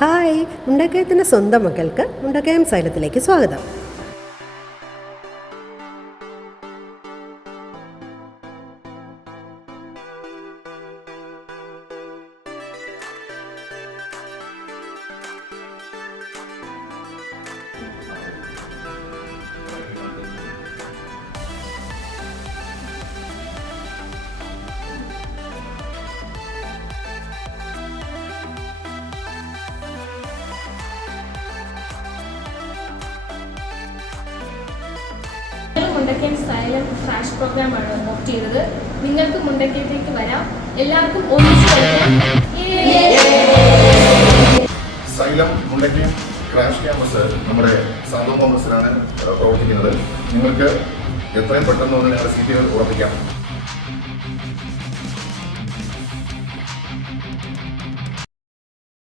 Hi, മുണ്ടക്കയത്തിൻ്റെ സ്വന്തം മക്കൾക്ക് മുണ്ടക്കയം സൈലത്തിലേക്ക് സ്വാഗതം. മുണ്ടക്കയം സൈലന്റ് ക്രാഷ് പ്രോഗ്രാമാണ് ഓപ്റ്റ് ചെയ്തത്. നിങ്ങൾക്ക് മുണ്ടക്കയത്തേക്ക് വരാം, എല്ലാവർക്കും ഒന്നിച്ച് വരാം. സൈലം മുണ്ടക്കയം ക്രാഷ് ക്യാമ്പസ് നമ്മുടെ സാന്ത്വന കോൺഗ്രസിലാണ് പ്രവർത്തിക്കുന്നത്. നിങ്ങൾക്ക് എത്രയും പെട്ടെന്ന് ഒന്ന് ഞങ്ങളുടെ സീറ്റുകൾ ഉറപ്പിക്കാം.